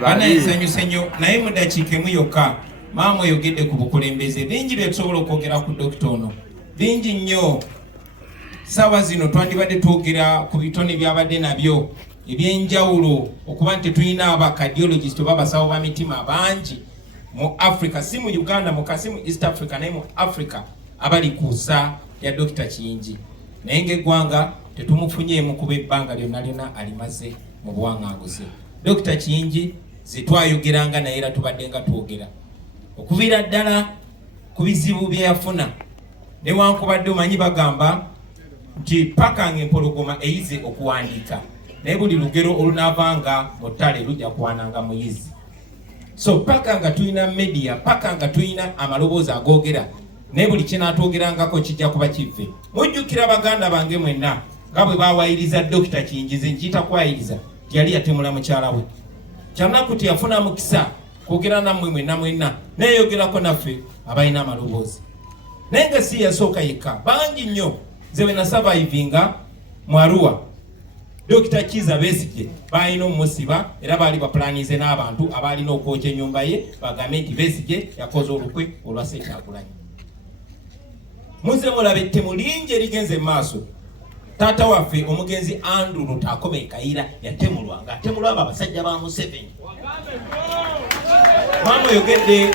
banayizanyuse nnyo naye mu ddakiika emu yokka maama oyogedde ku bukulembeze bingi bye tusobola okwogera ku dokita ono bingi nnyo. Ssaawa zino twandibadde twogera ku bitone byabadde nabyo ebyenjawulo okuba nti tulina abakadiologist oba abasawo ba mitima bangi mu Africa, si mu Uganda mukasi mu East Africa naye mu Africa abali kusa ya Dr. Kiyingi. Naye ng'eggwanga tetumufunyeemu kuba ebbanga lyonna lyonna alimaze mu buwaŋŋanguzi. Dr. Kiyingi zitwayogeranga naye era tubadde nga twogera okuviira ddala ku bizibu bye yafuna newankubadde omanyi bagamba nti paka ng'empologoma eyize okuwandiika naye buli lugero olunaavanga mu ttale lujja kuwananga muyizi. So paka nga tulina media, paka nga tulina amaloboozi agoogera naye buli kinaatwogerangako kijja kuba kivve. Mujjukira baganda bange mwenna nga bwe baawayiriza Dr. Kiyingi, nze nkiyita kwayiriza, yali yatemula mukyala we. Kyanaku teyafuna mukisa kwogera nammwe mwenna mwenna neeyogerako naffe abalina amaloboozi. Naye nga si yasooka yekka, bangi nnyo nze bwe nasavaivinga mu Arua Dr. Kiza Besigye balina omusiba era baali bapulanize n'abantu abalina okwokya ennyumba ye bagambe nti Besigye yakoze olukwe olwa Ssekyagulanyi. Muze mulabe ettemu lingi erigenze mu maaso. Taata waffe omugenzi Andrew Lutakome Kayira yatemulwa ng'atemulwa abo abasajja ba Museven. Maama oyogedde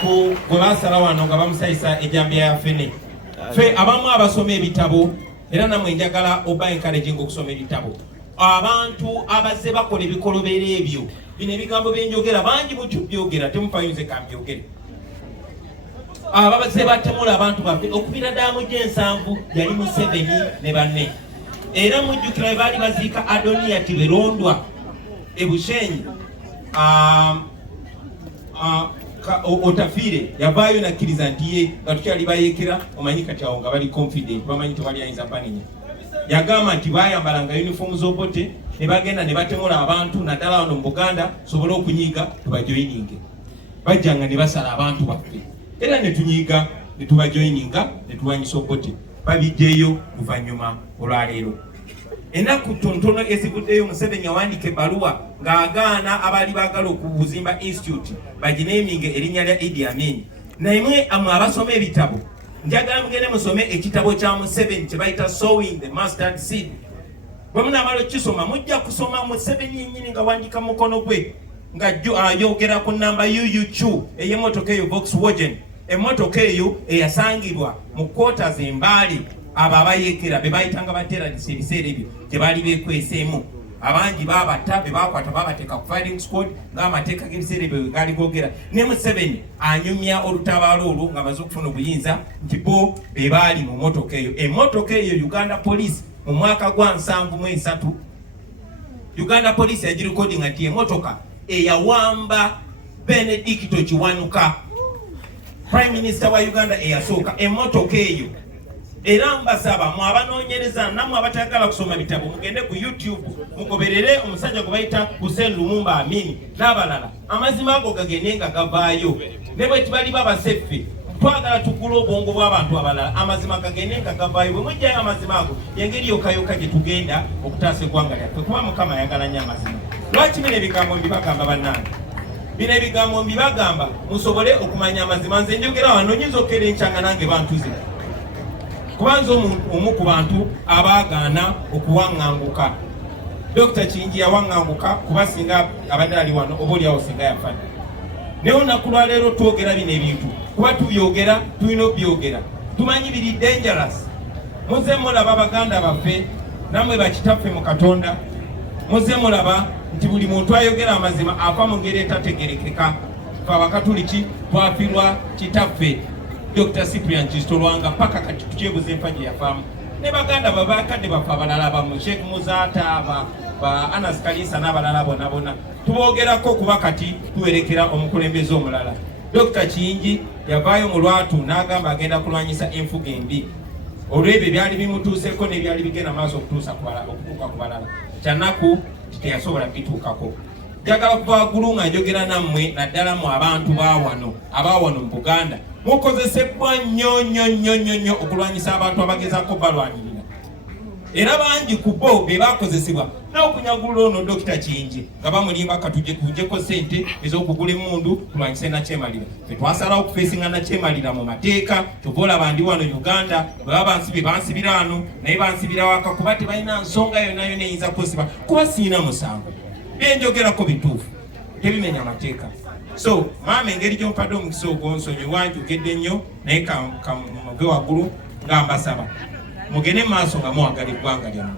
ku gwe baasala wano nga bamusayisa ejjambiya ya ffene. Ffe abamu abasoma ebitabo era namwe njagala oba encouraging okusoma ebitabo. Abantu abazze bakola ebikolobero ebyo bino ebigambo byenjogera bangi mutyo byogera temufayinze kambyogere. Ababazze batemula abantu baffe okubira ddala mu gy'ensanvu yali Museven ne banne. Era mujjukira baali baziika Adoniya Tiberondwa e Bushenyi. Otafiire yavaayo nakkiriza nti ye nga tukyali bayeekera omanyi kati awo nga bali confident bamanyi tewali ayinza baninya. Yagamba nti baayambalanga uniform z'obote ne bagenda ne batemula abantu naddala wano mu Buganda sobole okunyiiga tubajoyininge. Bajjanga ne basala abantu baffe era ne tunyiiga ne tubajoyininga ne tulwanyisa obote. Babijjeeyo luvannyuma olwaleero. Ennaku ttonotono eziguddeyo Museven yawandiika ebbaluwa ng'agaana abaali baagala okubuzimba institute bagineeminge erinnya lya Idi Amin. Naye mwe abasoma ebitabo njagala mugende musome ekitabo kya Museven kye bayita Sowing the Mustard Seed. Bwe munaamala okukisoma mujja kusoma Museven yennyini nga wandiika mu mukono gwe nga yogera ku nnamba UUQ ey'emmotoka eyo Volkswagen. Emmotoka eyo eyasangibwa mu quarters Embaale. Abo abayeekera be bayitanga bateralisa ebiseera ebyo gye baali beekweseemu. Abangi baabata be baakwata baabateeka ku firing squad ng'amateeka g'ebiseera ebyo gaali googera. Ne Museven anyumya olutabaalo olwo ng'amaze okufuna obuyinza nti bo be baali mu mmotoka eyo. Emmotoka eyo Uganda Police mu mwaka gwa 73 Uganda Police yagirekodinga nti emmotoka eyawamba Benedicto Kiwanuka Prime Minister wa Uganda eyasooka. Emmotoka eyo era mbasaba mu abanoonyereza nammwe abatayagala kusoma bitabo mugende ku YouTube mugoberere omusajja gwe bayita Hussein Lumumba Amini n'abalala. Amazima ago gagende nga gavaayo ne bwe tibali babaseffe twagala tugula obwongo bw'abantu abalala amazima gagende nga gavaayo. Bwe mujjayo amazima ago yengeri yokayoka gye tugenda okutaasa eggwanga lyaffe kuba Mukama ayagala nnyo amazima. Lwaki bino ebigambo mbibagamba bannange? Bino ebigambo mbibagamba musobole okumanya amazima. Nze njogera wano nyinza okukera enkyanga nange bantuze kubanza omu ku bantu abaagaana okuwaŋŋanguka. Dr. Kiyingi yawaŋŋanguka kuba singa abadde ali wano oba oliawo singa yafadde. Naye olunaku lwaleero twogera bino ebintu kuba tubyogera tulina obyogera tumanyi biri dangerous. Muze mulaba baganda baffe nammwe bakitaffe mu Katonda. Muze mulaba nti buli muntu ayogera amazima afa mu ngeri etategerekeka. Fe Abakatuliki twafirwa kitaffe Dr. Cyprian Kisto Lwanga paka kati tukyebuze empagi yafaamu. Ne baganda babakadde bafa abalala bamu Sheikh Muzata ba Anas Kalisa n'abalala bonna tuboogerako kuba kati tuwerekera omukulembeze omulala. Dr. Kiyingi yavaayo mu lwatu n'agamba agenda kulwanyisa enfuga embi. Olw'ebyo byali bimutuuseko n'ebyali bigenda maaso okutuuka ku balala. Kyanaku teyasobola bituukako. Njagala kuva waggulu nga njogera nammwe naddala mu abantu abawano mu Buganda. Mukozesebwa nnyo okulwanyisa abantu abagezaako balwanirira. Era bangi ku bo be bakozesebwa n'okunyagula ono Dr. Kiyingi nga bamulimba katujekujeko ssente ez'okugula emmundu tulwanyise nakyemalira. Ffe twasalawo okufeesinga nakyemalira mu mateeka, kyova olaba ndi wano Uganda bwe baba bansibira wano naye bansibira waka kuba tebalina nsonga yonna yonna eyinza kusiba kuba siina musango. Byenjogerako bituufu tebimenya amateeka. So maama engeri gy'ompadde omukisa ogwo nsonyiwa njogedde nnyo naye kamuve waggulu nga mbasaba mugende maaso nga muwagala eggwanga lyammwe,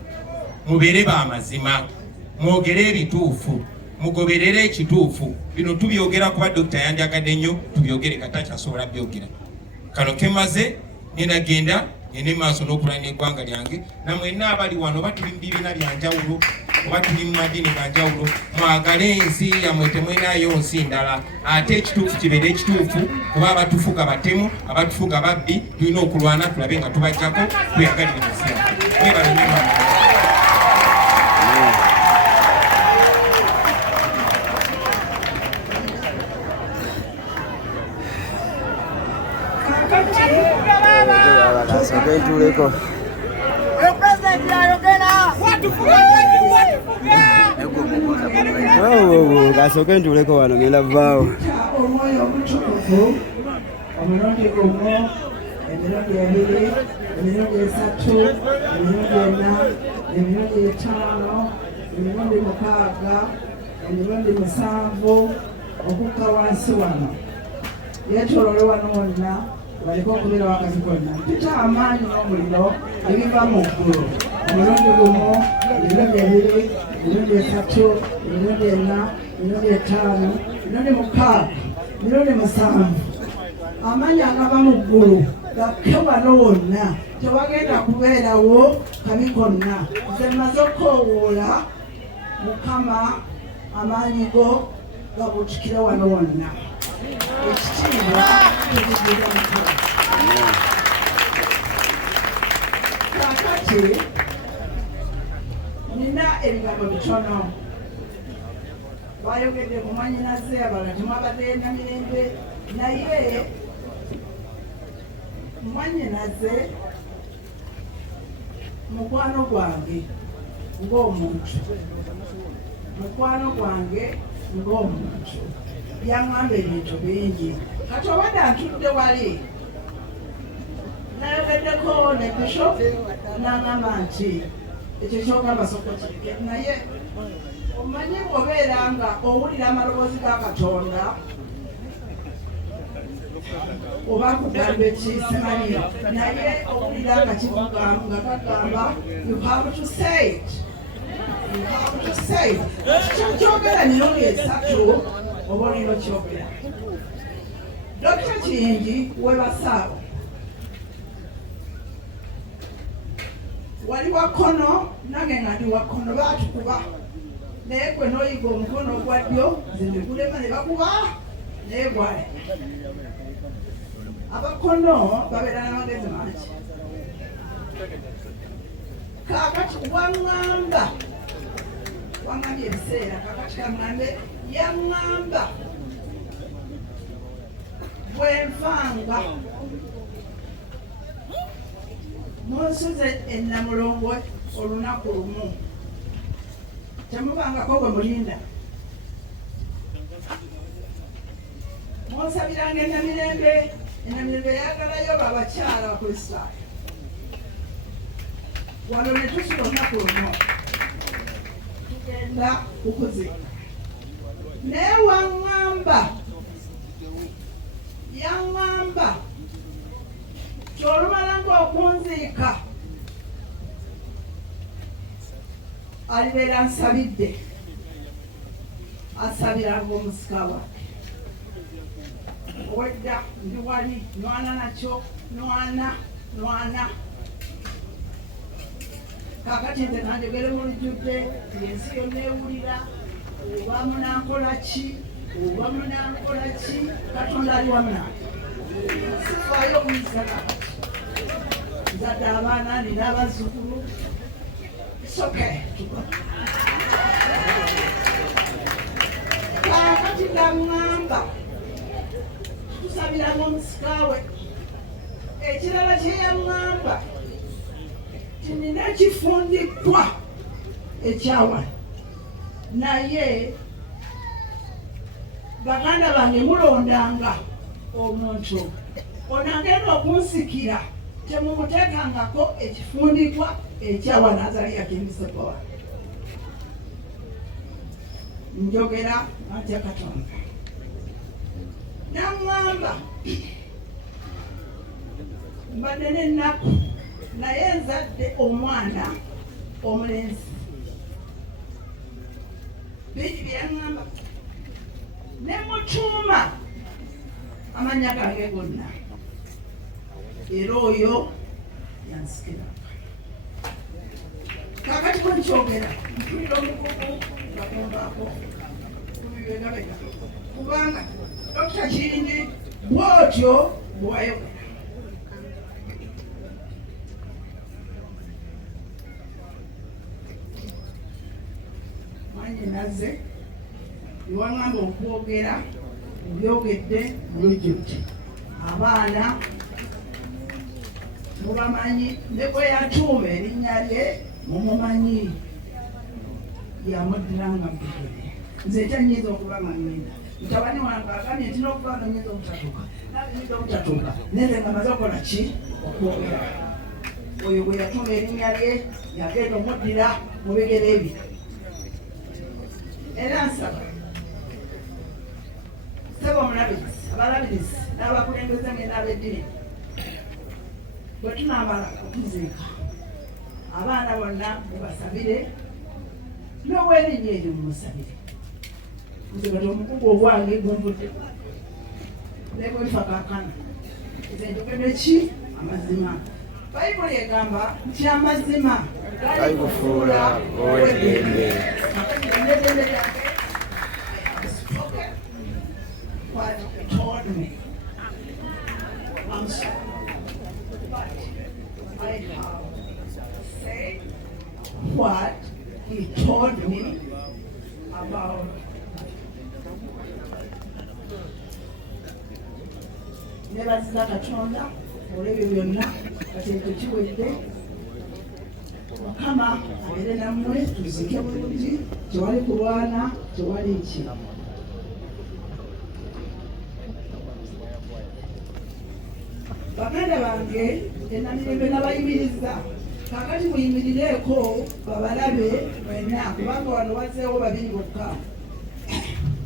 mubeere b'amazima, mwogere ebituufu, mugoberere ekituufu. Bino tubyogera kuba Dr. yandyagadde nnyo tubyogere katakyasobola byogera. Kano kemaze nagenda ngende maaso n'okulwanira eggwanga lyange. Namwenna abali wano oba tuli mu bibiina bya njawulo oba tuli mu madiini ga njawulo, mwagale ensi yammwe, temwenayo nsi ndala. Ate ekituufu kibeere ekituufu kuba abatufuga batemu, abatufuga babbi, tulina okulwana tulabe nga tubajjako, tweyagalire ensi yaffe. Tuleko kasoke ntuleko wano ngenda vaawo omwoyo omutukuvu omulundi gumu emirundi ebiri emirundi esatu emirundi ena emirundi etaano emirundi mukaaga emirundi musanvu okukka wansi wano yeetoolole wano wonna baliko okubeera wakati konna mpita amaanyi n'omuliro ebiva mu ggulu omulundi gumu emirundi ebiri emirundi esatu emirundi ena emirundi etaano emirundi mukaaga emirundi musanvu amaanyi agava mu ggulu gakke wano wonna tewagenda kubeerawo kabi konna. Nze mmaze okwowola Mukama amaanyi go gabuutikire wano wonna. Ekitiibwa tukigira Mukama. Kaakati nina ebigambo bitono. Bayogedde ku mwannyinaze abalala temwabadde na mirembe naye mwannyinaze mukwano gwange ng'omuntu, mukwano gwange ng'omuntu yaŋŋamba ebintu bingi. Kati obadde antudde wali nayogeddeko ne Bishop n'aŋŋamba nti ekyo kyogamba soko kireke, naye omanyi bw'obeera nga owulira amaloboozi ga Katonda oba kugamba ekisimanyi naye owulira nga kikugamba nga kagamba you have to say it. You have to say it. Kyogera mirundi esatu oba olino kyogera. Dr. Kiyingi webasaawo wali wakono nange nga ndi wakono baatukuba naye gwe n'oyiga omukono ogwa ddyo nze ne gulema ne bakuba naye gwale. Abakono babeera n'amagezi mangi. Kaakati waŋŋambye ebiseera kaakati kaŋŋambe yaŋŋamba bwe nfanga munsuze ennamulongo olunaku lumu temubangako bwe mulinda munsabiranga ennamirembe yagalayo babakyala bakristaayo wano ne tusula olunaku lumu tugenda kukuziika naye yaŋŋamba kyolumalanga okunziika alibeera nsabidde asabiranga omusika wake wedda ndi wali nwana nakyo nwana kaakati nze nanjogere mulijjudde ensi yonna ewulira oba munankola ki Katonda ali wamna sifaayo omuyisa kakati nzadde abaana nina abazzukulu soke kaakati gaŋŋamba tusabiramu omusikawe. Ekirala kye yaŋŋamba tinina kifundiddwa ekyawa naye baganda bange mulondanga omuntu onagenda okunsikira temumuteekangako ekifundikwa ekyawa Nazariya Kiyingi njogera atya Katonda naŋŋamba mbadde n'ennaku naye nzadde omwana omulenzi bingi byeyaŋŋamba ne mutuuma amannya gange gonna era oyo yansikiranga kakati bwenkyogera mpulira omugugu ngakumbaako kubibegabega kubanga Dr. Kiyingi bwotyo bwayogera manye nazze iwaŋŋamba okwogera obyogedde mulujjudde abaana mubamanyi ne bwe yatuuma erinnya lye mumumanyi yamuddiranga mugere nze ekyanyiza okuba nga ŋŋenda mutabani wange agambye nti n'okuba nga nyiza obutatuuka nyiza obutatuuka neze nga maze okukola ki okwogera oyo bwe yatuuma erinnya lye yagenda omuddira mu bigere ebyo era nsaba saba omulabirizi abalabirizi n'abakulembeze n'ab'eddiini bwe tunaamala okuziika abaana bonna mubasabire n'ow'erinnya eryo mumusabire nze kati omukugu ogwange gumvudde ne bwefa kaakana nze njogedde ki amazima bayibuli egamba nti amazima gali kufuula ow'eddembe eddembe lyange what he told me. I'm sorry, but I have said what he told me about nebaziza Katonda olw'ebyo byonna kati ekyo kiwedde Mukama abeere nammwe tuzike bulungi tewali kulwana tewali ki baganda bange enamirembe n'abayimiriza kakati muyimirireeko babalabe mwenna kubanga wano wazzeewo babiri bokka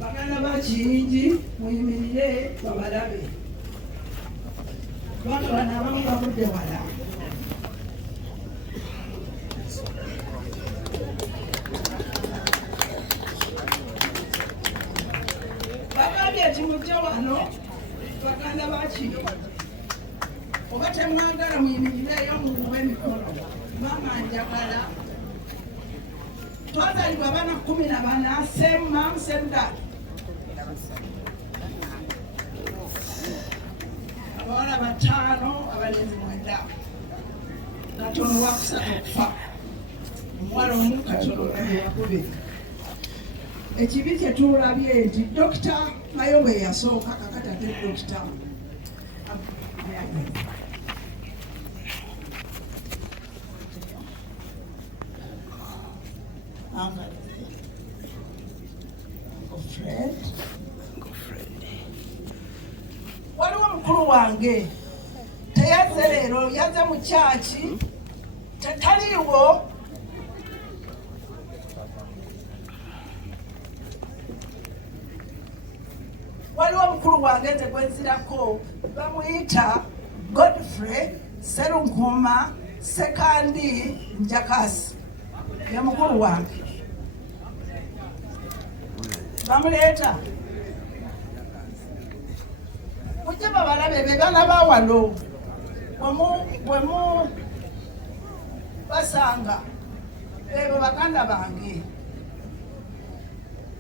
baganda ba Kiyingi muyimirire babalabe kubanga bano abamu bavudde wala bagambye nti mujja wano baganda ba Kiyingi oba temwagala muyimirireyo mukuba emikono mama njagala twazalibwa abaana 14 same mom same dad abawala 5 abalenzi 9 katono wakusatu okufa omuwala omu katono yakubiri ekibi kyetulabye nti Dr. Mayombe yasooka kakati ate Dr. waliwo mukulu wange teyazze leero yazze mu kyaki tetaliiwo waliwo mukulu wange nze gwenzirako bamuyita Godfrey Serunkuma Sekandi Njakasi ye mukulu wange bamuleeta mujje babalabe be baana ba wano bwemu basanga ebo baganda bange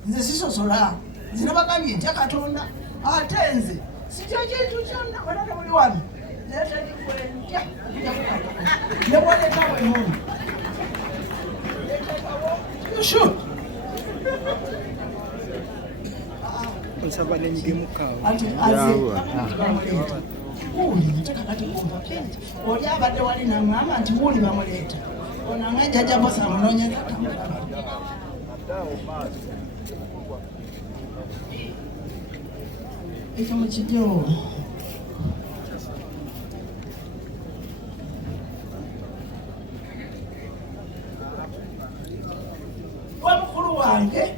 nze sisosola nzina bagambye ntya Katonda ate nze sitya kintu kyonna balala buli wano netenikwenja nebwolekawe mu yushu Nsaba n'enyige mukaawa. Oli abadde wali n'aŋŋamba nti wuli bamuleeta Ona ngaja jambo sa mnonyeza ito mukijjo wa mukulu wange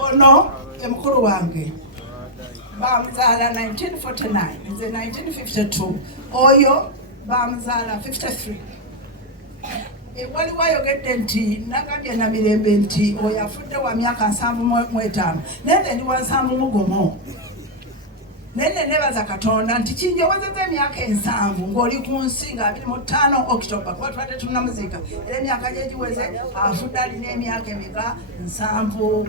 ono mukulu wange bamzala 1949 nze 1952 oyo bamzala 53 waliwo ayogedde nti nakadya na mirembe nti oyo afudde wa myaka 75 nende ndi wa 75 nende nebaza Katonda nti kinjowezeza emyaka 7 ng'oli ku nsi nga 25 October kuba twadde tunamuziika era emyaka gye giweze afudde alina emyaka emeka 7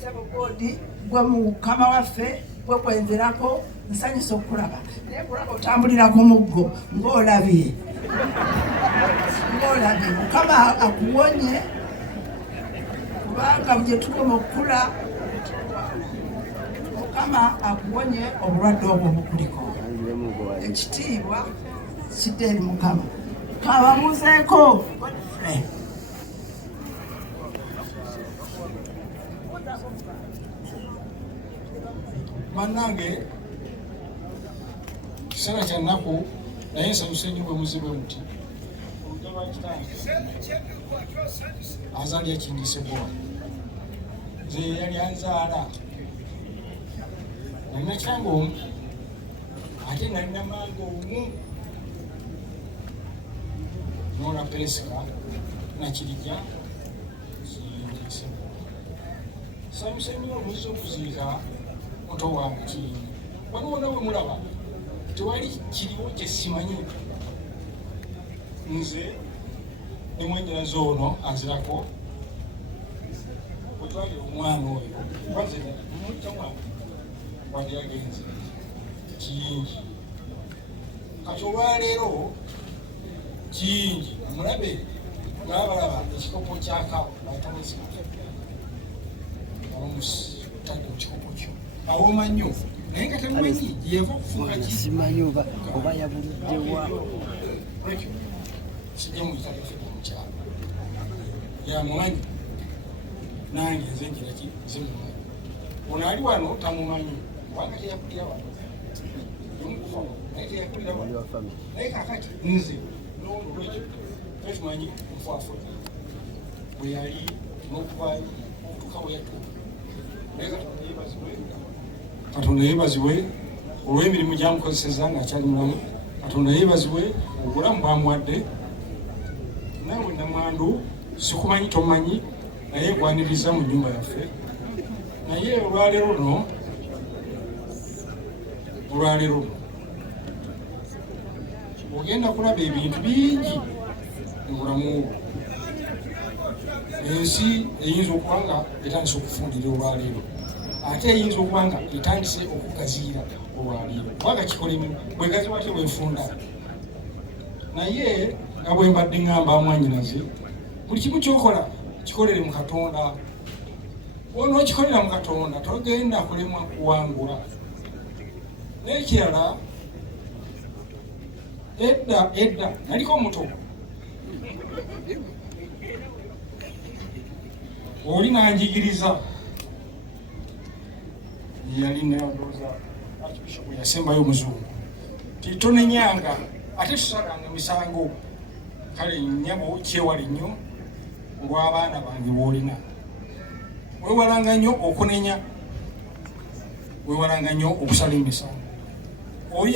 Sebogodi gwe mukama waffe gwe kwenzerako nsanyusa okulaba naye kulaba otambulira ku muggo ng'olabye mukama akuwonye kubanga gye tukoma okukula mukama akuwonye obulwadde obwo bukuliko ekitiibwa kidde eri mukama kabamuzeeko Manange kisana kya nnaku naye nsanyuse nnyo bwe muzibe muti azali ekindisebwa nze yali anzaala nalina kiranga omu ate nalina manga omu noona peresika nakirijja kiyingisebwa nsanyuse nnyo omuzizo okuziika muto wange Kiyingi waliwo nawe mulaba tewali kiriwo kye simanyi nze ne mwenjera zoono azirako wetwalira omwana oyo bazemuta mwana wali agenze Kiyingi kati olwaleero Kiyingi mulabe ngaabalaba ekikopo kyakawo batamuzima abamusitadde mu kikopo kyo awoma nnyo naye nga temumanyi yeva okufuuka simanyi oba yabuliddewa kijja muyitalefe omukyalo yamumanyi nange nze nkiraki zimumanyi ono ali wano tamumanyi kubanga teyakulira wano yomukufa naye teyakulira wano naye kakati nze nolwekyo tetumanyi nfwafuza bwe yali n'okuvayo okutuuka bwe yatuuka naye Katonda yeebazibwe olw'emirimu gy'amukozeseza ng'akyali mulamu. Katonda yeebazibwe obulamu bwamuwadde. Naawe namwandu sikumanyi tomanyi naye gwaniriza mu nnyumba yaffe. Naye olwaleero luno ogenda kulaba ebintu bingi mu bulamu bwo. Ensi eyinza okuba nga etandise okufundira olwaleero ate eyinza okuba nga etandise okugaziira olwaleero kubanga kikolemu bwegazi bwate bwenfunda naye nga bwe mbadde ngamba amwanyinaze buli kimu kyokola kikolere mu Katonda. Onookikolera mu Katonda togenda kulemwa kuwangula. N'ekirala edda naliko omuto oli nanjigiriza yali neadoza archbishop yasembayo omuzungu titonenyanga ate tusalanga misango kale nyabo kyewali nnyo olw'abaana bange boolina wewalanga nnyo okunenya wewalanga nnyo okusala emisango. Oli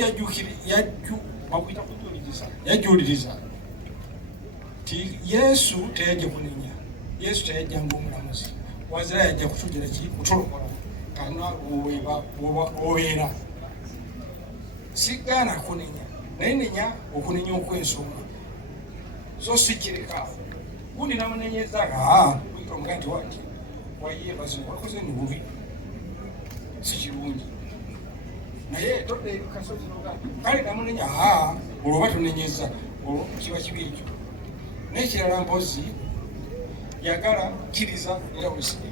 yajuliriza ti Yesu teyajja kunenya, Yesu teyajja ng'omulamuzi wazira yajja kutugira ki kutulokola kana obeera sigaana kunenya naye nenya okunenya okw'ensonga so sikireka gundi namunenyezaaga witomuga nti wati wayeebazi wakoze ni bubi si kirungi naye todde kasozi kale namunenya olwoba tunenyeza olwo kiba kibi ekyo. N'ekirala mpozi yagala kkiriza era olusige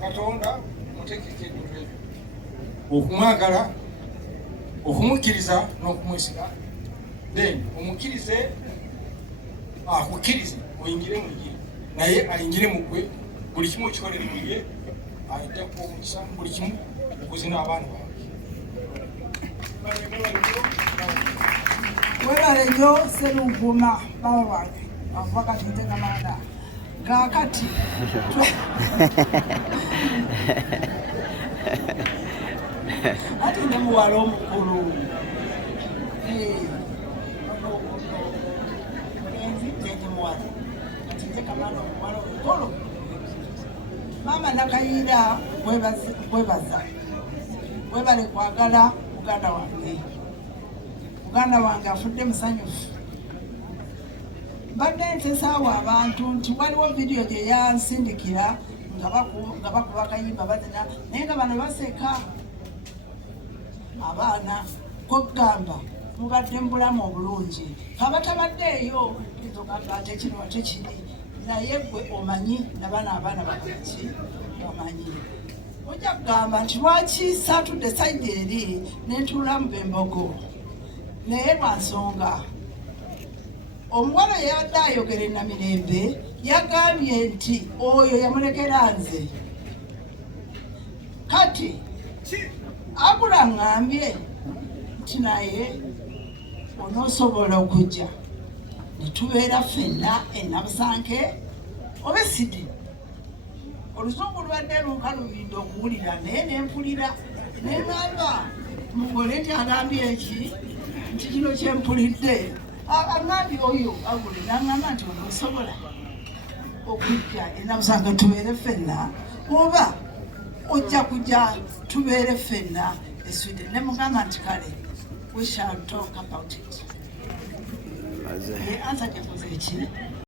Katonda muteekeko ebintu ebyo okumwagala okumukkiriza n'okumwesiga then omukkirize akukkirize oyingire mu ye naye ayingire mu gwe buli kimu okikolere mu ye ajja kuba omukisa buli kimu okuzina abaana bawe webale nnyo Sserumpuma baba wange avuba kati ntekamanda kaakati ati ne muwala omukulu muwala kati ntekamanda omuwala omukulu maama Nakayira webaza webale kwagala muganda wange afudde musanyufu mbadde ntesaawo abantu nti waliwo vidiyo gye yansindikira nga bakuba kayimba bazina naye nga bano baseka abaana kogamba mubadde mubulamu obulungi kabatabaddeeyo togamba ate kino ate kiri naye gwe omanyi nabana abaana bakoki omanyi ojja kugamba nti lwaki saatudde sayidi eri nentuulamu bembogo naye lwansonga omuwala yabadde ayogera Namirembe yagambye nti oyo yamulekera nze kati abula ngambye nti naye onoosobola okujja netubeera ffenna enabusanke oba sidi oluzungu lubadde lunkalubidde okuwulira naye nempulira neŋŋamba mugole nti agambye eki nti kino kyempulidde aŋŋambye oyo agule naŋŋamba nti onosobola okujja enabusanke tubeere ffenna oba ojja kujja tubeere ffenna esweden ne mugamba nti kale we shall talk about it. The answer to the